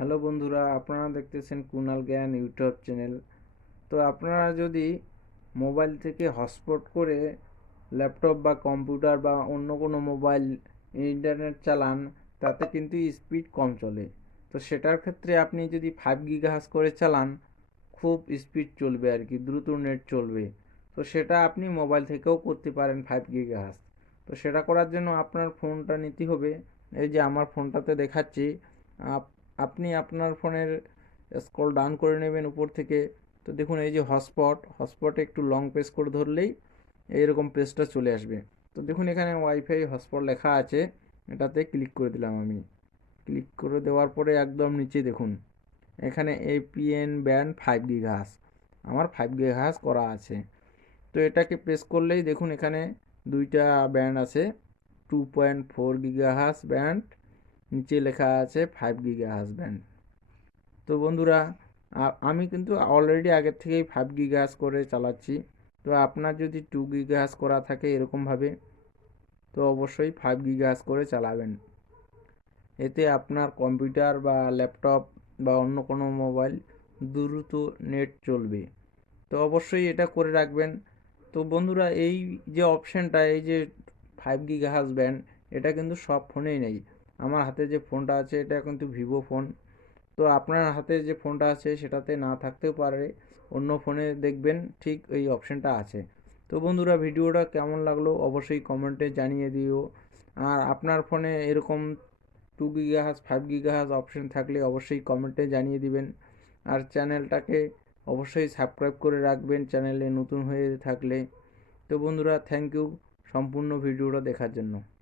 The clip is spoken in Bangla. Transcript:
হ্যালো বন্ধুরা, আপনারা দেখতেছেন কুনাল জ্ঞান ইউটিউব চ্যানেল। তো আপনারা যদি মোবাইল থেকে হটস্পট করে ল্যাপটপ বা কম্পিউটার বা অন্য কোনো মোবাইল ইন্টারনেট চালান, তাতে কিন্তু স্পিড কম চলে। তো সেটার ক্ষেত্রে আপনি যদি ফাইভ গিগাহাস করে চালান, খুব স্পিড চলবে আর কি দ্রুত নেট চলবে। তো সেটা আপনি মোবাইল থেকেও করতে পারেন ফাইভ গিগাহাস তো সেটা করার জন্য আপনার ফোনটা নিতে হবে। এই যে আমার ফোনটাতে দেখাচ্ছি আপনি আপনার ফোনের স্ক্রল ডাউন করে নেবেন উপর থেকে। তো দেখুন, এই যে হটস্পট, হটস্পটে একটু লং প্রেস করে ধরলেই এইরকম পেজটা চলে আসবে। তো দেখুন, এখানে ওয়াইফাই হটস্পট লেখা আছে। এটাতে ক্লিক করে দিলাম আমি। ক্লিক করে দেওয়ার পরে একদম নিচে দেখুন, এখানে এপিএন ব্যান্ড ফাইভ গিগাহাস আমার ফাইভ গিগাহাস করা আছে। তো এটাকে প্রেস করলেই দেখুন, এখানে দুইটা ব্যান্ড আছে। টু পয়েন্ট ফোর গিগাহাস ব্যান্ড নিচে লেখা আছে ফাইভ গিগাহাস হাজব্যান্ড তো বন্ধুরা আমি কিন্তু অলরেডি আগের থেকেই ফাইভ গিগাহাস করে চালাচ্ছি। তো আপনার যদি টু গিগাহাস করা থাকে এরকমভাবে, তো অবশ্যই ফাইভ গিগাহাস করে চালাবেন। এতে আপনার কম্পিউটার বা ল্যাপটপ বা অন্য কোনো মোবাইল দ্রুত নেট চলবে। তো অবশ্যই এটা করে রাখবেন। তো বন্ধুরা, এই যে অপশানটা এই যে ফাইভ গিগাহাস ব্যান্ড এটা কিন্তু সব ফোনেই নেই। আমার হাতে যে ফোনটা আছে, এটা কিন্তু ভিভো ফোন। তো আপনার হাতে যে ফোনটা আছে, সেটাতে না থাকতেও পারে। অন্য ফোনে দেখবেন, ঠিক এই অপশানটা আছে। তো বন্ধুরা, ভিডিওটা কেমন লাগল অবশ্যই কমেন্টে জানিয়ে দিও। আর আপনার ফোনে এরকম টু গিগাহাস ফাইভ গিগাহাস অপশান থাকলে অবশ্যই কমেন্টে জানিয়ে দিবেন। আর চ্যানেলটাকে অবশ্যই সাবস্ক্রাইব করে রাখবেন চ্যানেলে নতুন হয়ে থাকলে। তো বন্ধুরা থ্যাংক ইউ সম্পূর্ণ ভিডিওটা দেখার জন্য।